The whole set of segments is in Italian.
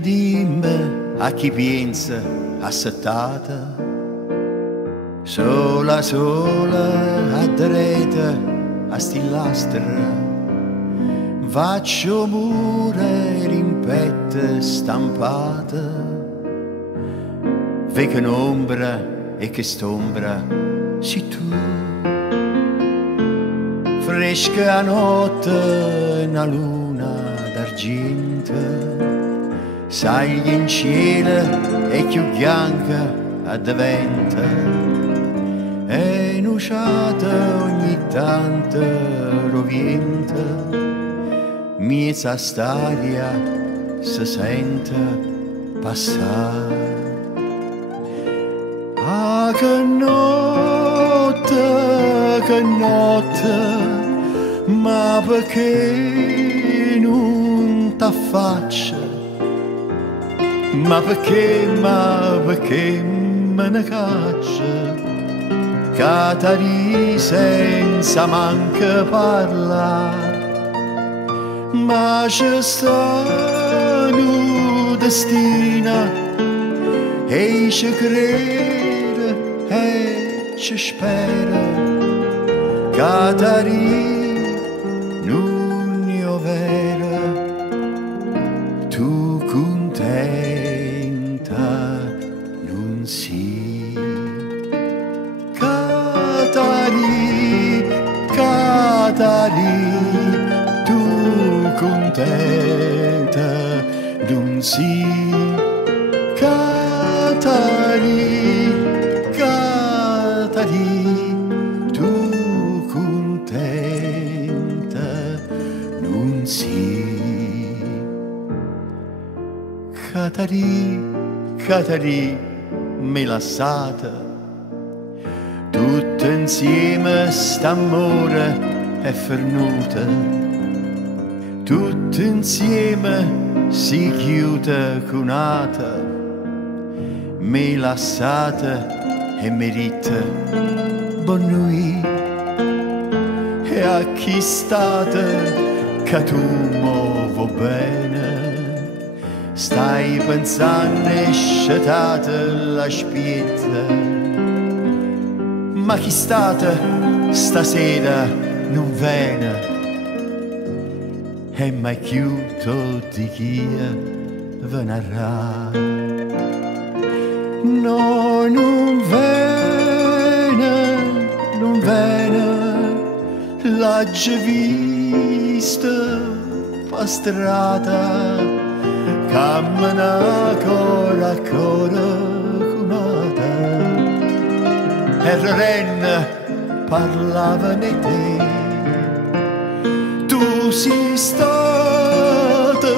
dimbe a chi pensa assettata, sola sola a dreta a stillastra, faccio mure rimpette stampata, ve che un'ombra e che st'ombra si tu, fresca notte una luna d'argento, saglia in cielo e più bianca addiventa, e nuciata ogni tanto rovienta, miezza staria si sente passare. Ah, che notte, ma perché non t'affaccia? Ma perché me ne caccia? Catari senza manca parlare, ma c'è sta un destino e ci crede e ci spera, Catari non è vera, tu contenta non si. Catari, Catari, tu contenta non si. Catari, Catari, tu contenta non si. Catari, Catari, me lassata, tutto insieme st'amore è fernuta, tutto insieme si chiude cunata, me lassata e merita buon nuì, e a chi state che tu muovo bene, stai pensando e scetate la spietta, ma chi state stasera non viene, e mai chiuso di chi ve narrà. No, non viene, l'ha già vista per strada, cammina ancora cunata, e Ren parlava di te. Tu sei stata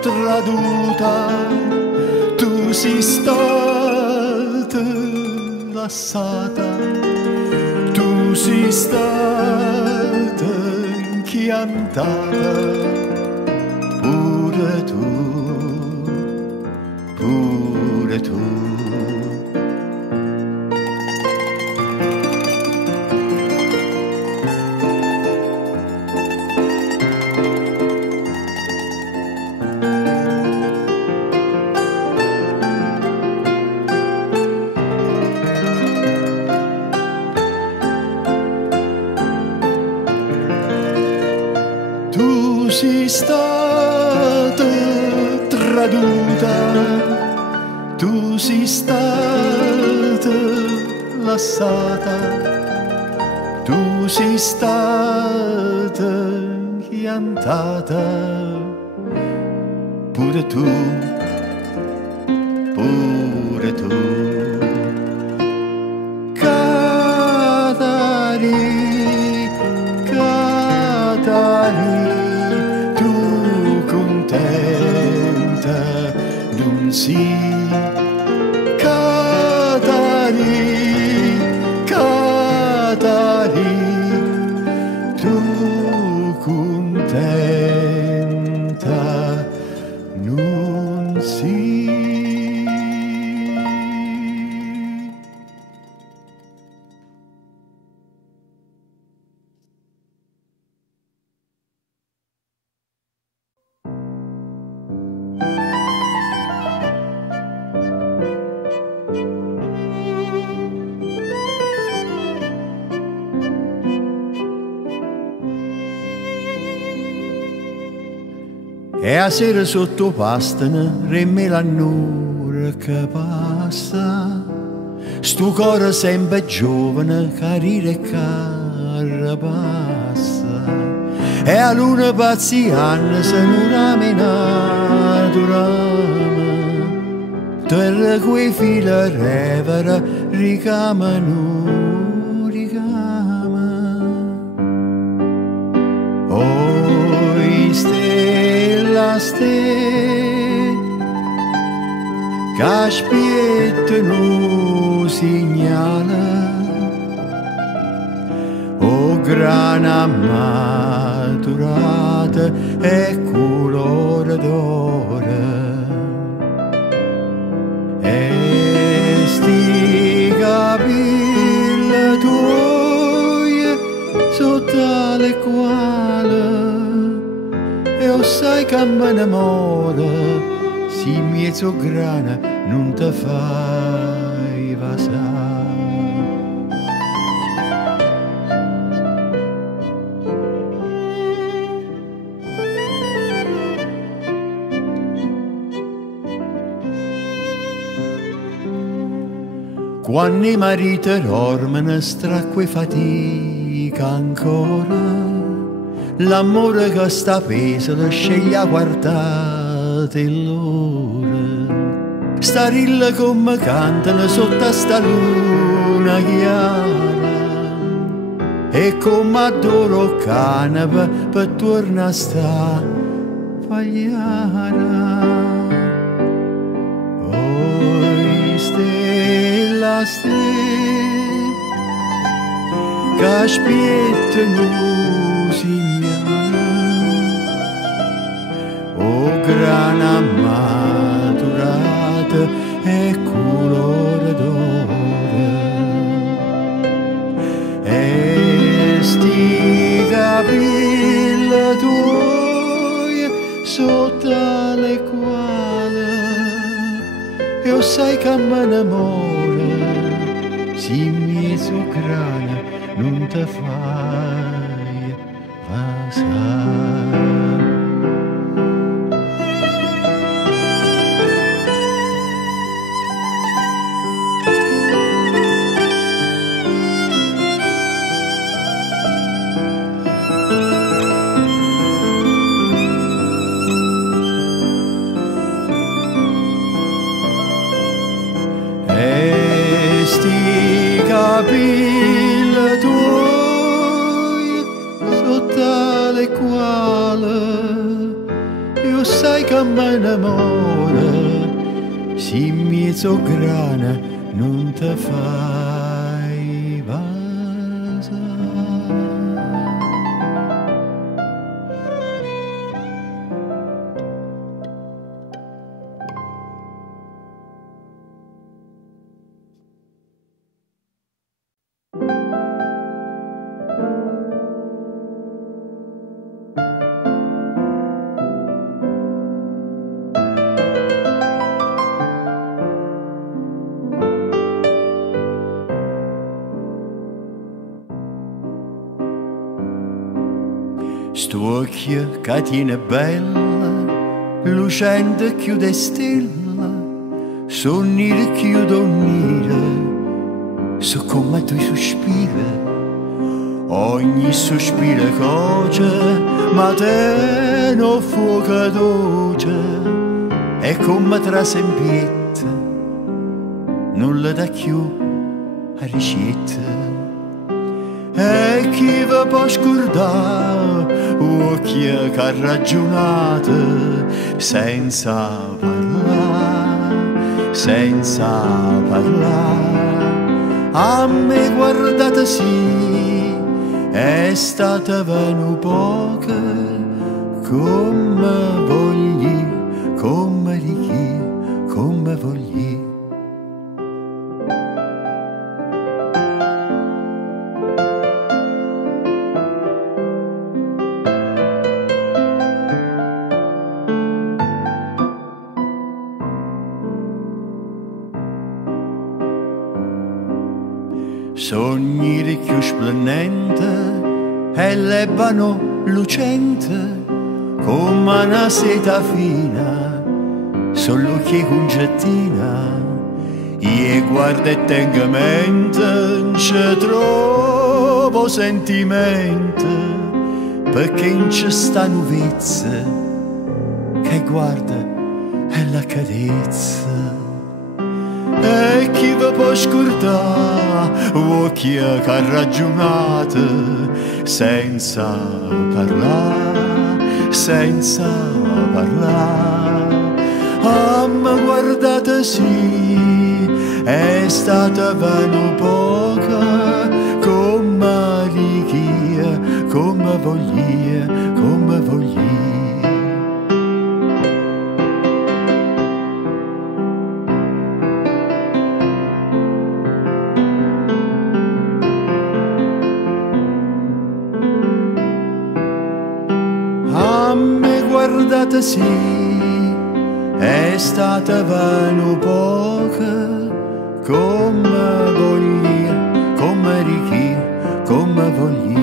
traduta, tu sei stata lassata, tu sei stata inchiantata, pure tu, pure tu. Tu sei stata traduta, tu sei stata lassata, tu sei stata chiantata, pure tu, pure tu. Catari, Catari, non si. Catari, Catari, tu contenta non si. e a sera sotto pastano remme l'annura che passa. Stu cuore sempre giovane, carire e carapassa. E a luna pazziana se non raminato rama. Terra quei fila revera ricamano, ricama. Oi stella, che aspettano segnala, o grana maturata e colore d'oro. E sti capelli tuoi sotto le quali io sai che mi innamoro. Si mezzo grana non te fai vasare. Quando i mariti dormono stracque e fatica ancora, l'amore che sta peso lo sceglie a guardare l'ora. Starilla come cantano sotto sta luna chiara, e come adoro canapa per tornare a sta pagliara. Oi stella, che aspettano o grana maturata e colore d'oro. E sti capelli tuoi sotto le quali io sai che mi innamoro. Si mezzo grana non te fai passare. Sti capelli tuoi sotto le quali io sai che mi innamoro. Si mezzo grana non te fai vasare. Sto occhio che tiene bella, lucente chiude stella, sonnire chiudo nire, so come tu sospiri, ogni sospiro coce, ma te non fuoco dolce, e come tra sempiette, nulla da più a ricetta. E chi vi può scordare, occhi che ha ragionato senza parlare, senza parlare. A me guardate sì, è stata venuta poca, come vogli, come di chi, come vogli. Sogni più splendente e l'ebano lucente, come una seta fina, solo che concettina, e guarda e tenga mente, non ci trovo sentimento, perché non c'è sta nuvezza, che guarda è la carezza. E chi vi può scordare, occhi che ha ragionato, senza parlare, senza parlare. Ah, ma guardate sì, è stata vano poca, come richia, come voglia, come voglia. A me guardate sì, è stata vano poca, come voglia, come richia, come voglia,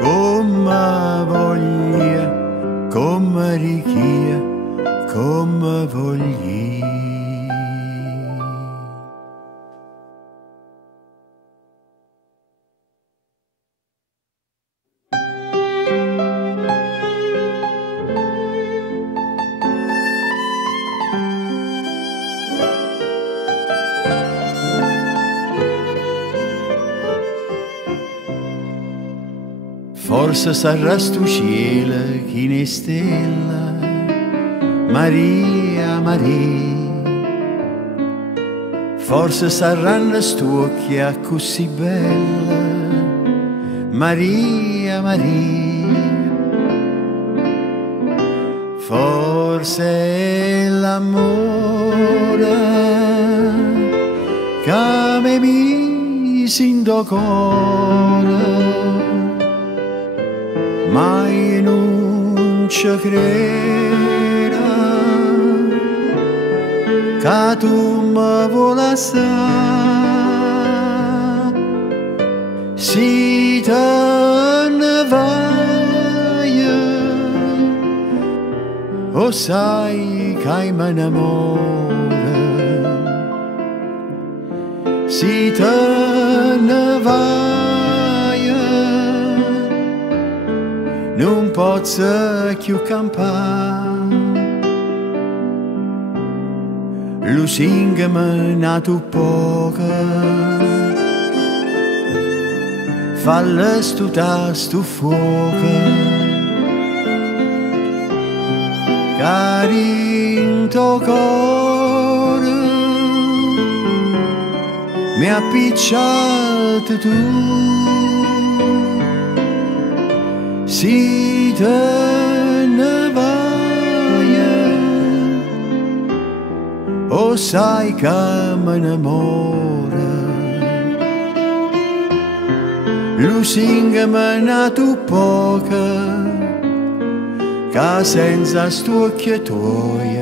come voglia, come richia, come voglia. Forse sarà stu cielo chi ne stella, Maria, Maria. Forse saranno stu occhia così bella, Maria, Maria. Forse è l'amore che mi mise in do cuore, ma io non ci credo che tu mi vuoi assare. Si te ne vai, o sai che mi innamora. Si te ne vai, non posso più campare. Lusingami nato poca, falle stuta stu fuoco, cari in tuo cuore, mi ha appicciato tu. Si te ne vai, o sai che mi innamora. Lusingami nato poca, che senza stu occhio tuoi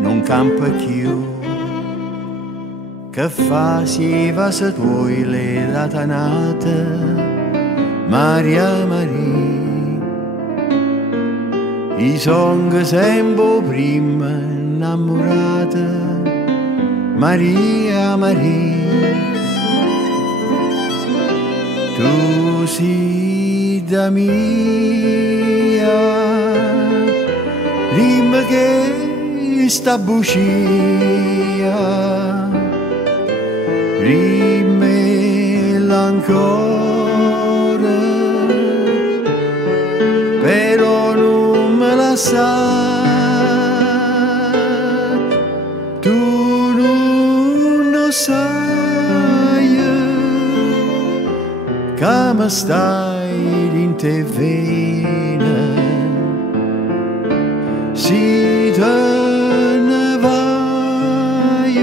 non campa più. Che fa si va se tuoi le datanate, Maria, Maria. I song sempre prima innamorata, Maria, Maria. Tu sei da mia, prima che sta bucia, prima ancora, però non me la sai, tu non lo sai, che mi stai in te vene. Si te ne vai,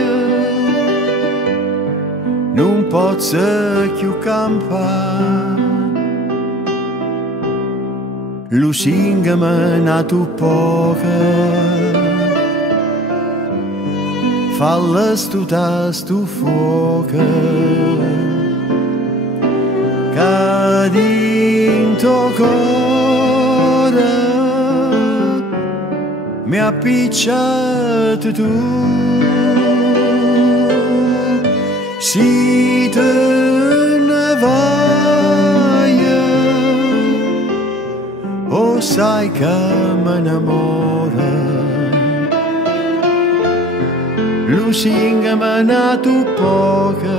non posso più campare. Lusingami nato poca, falle stuta stu fuoco, che in tuo cuore mi ha picciato tu. Si te ne vai, o sai che mi innamora. Lusinga m'ha nato poca,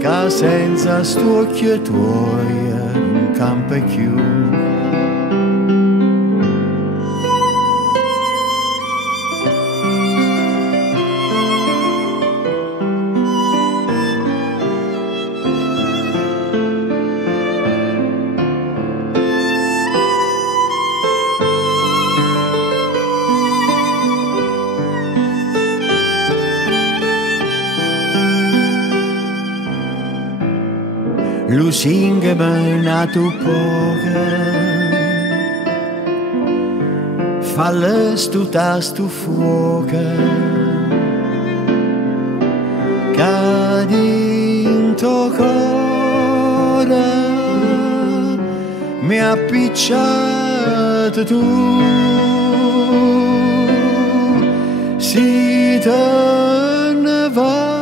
che senza sto occhio tuoi non campa più. Lusinga m'ha nato poca, falle stuta stu fuoca, che dinto cuore mi ha picciato tu. Si te ne vai,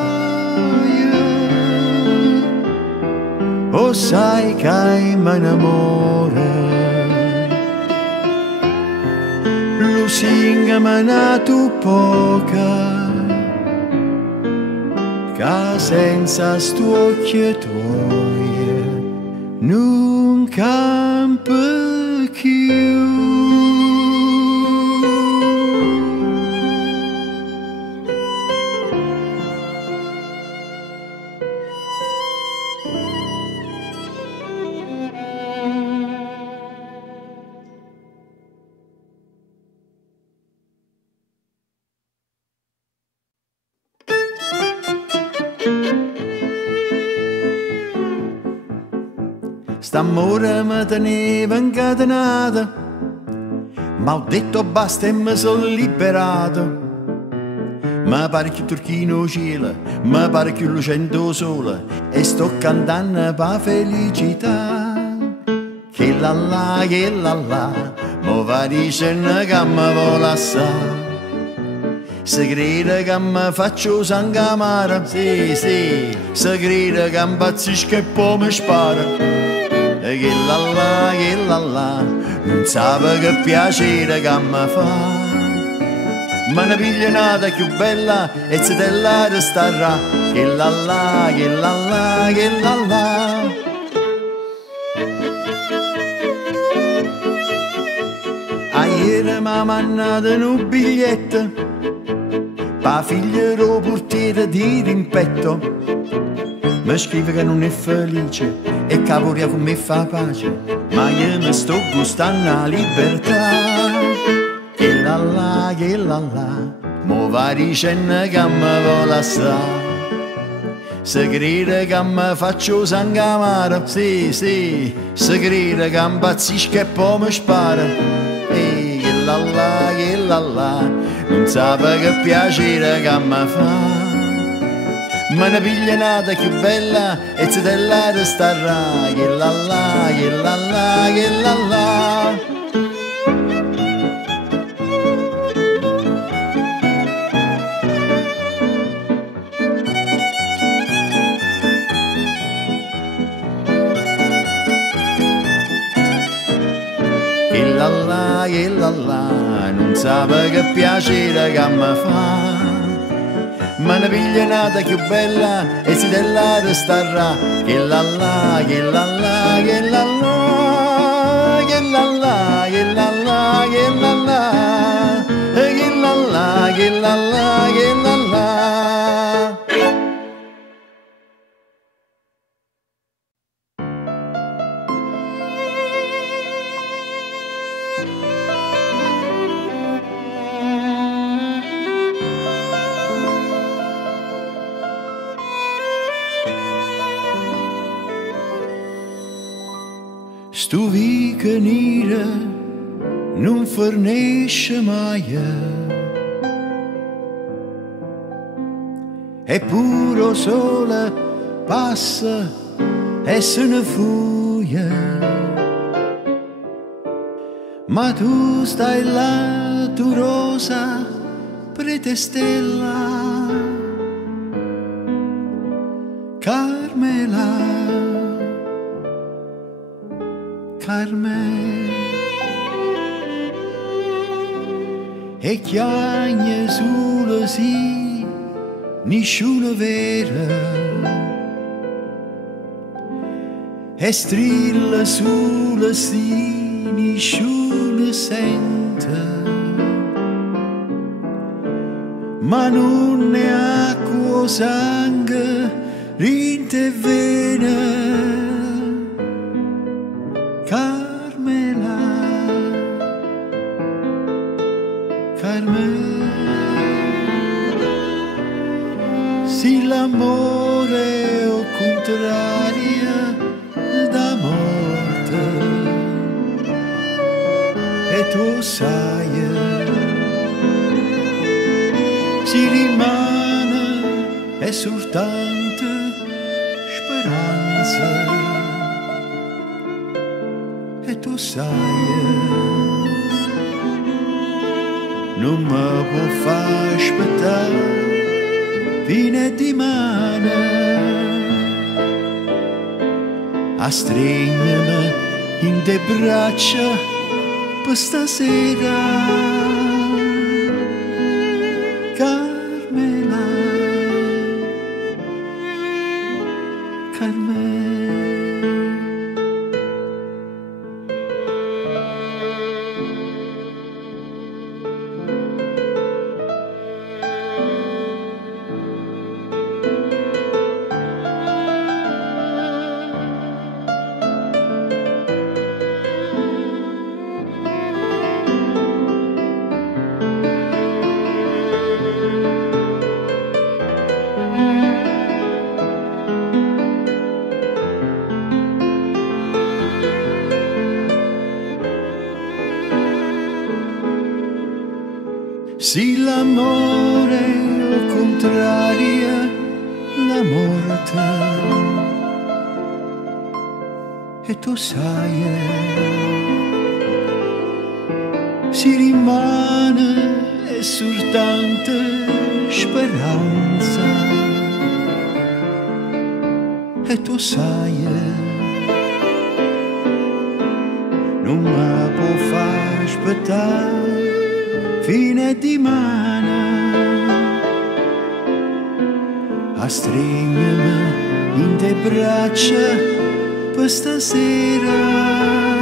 o sai che mi innamora. Lusinga m'ha nato poca, che senza stu occhio tuoi non campa più. St'amore mi teneva incatenata, ma ho detto basta e mi sono liberato. Mi pare più turchino cielo, mi pare più lucente sole, e sto cantando per felicità. Che la, mo va dicendo che mi vuole assai. Se crede che mi faccio sangue amaro, sì, se crede che impazzisco e poi mi spara. Che la, non sa che piacere che mi fa. Ma ne piglia nata più bella e se te la resterà. Che la, che la, che la. A ieri mi ha mandato un biglietto pa figlio ro portiere di rimpetto. Mi scrive che non è felice e che vorrei con me fa pace, ma io mi sto gustando la libertà. Che la, mo va dicendo che mi vuole assai. Se crede che mi faccio sangue amaro, sì, se crede che impazzisco e poi mi spara. Che la, non sa che piacere che mi fa. Ma ne piglia nata più bella e se te la resterà. Che la, che la, che la. Che la, non sa che piacere che mi fa. Ma ne piglia nata più bella e si te la resterà. Che la, che la, che la, che la, che la, che la, che la, che la, che la. Stu vica nera non fornisce mai, e puro sole passa e se ne fuia. ma tu stai là, tu rosa pretestella, Carmela, Carmen, e chiagne sulle sì, nessuno vera. E strilla sulla sì, nessuno sente, ma non è acqua o sangue, rinte e vena. Carmela, Carmela, si l'amore è o contraria da morte, e tu sai, si rimane è soltanto speranza, e tu sai, non mi può far aspettare fine di mano. A stringermi in te braccia per stasera, Carmela, Carmela. Si l'amore è o contraria la morte, e tu sai, si rimane è soltanto speranza, e tu sai, non mi può far aspettare fine di mano, a stringermi in te braccia per stasera.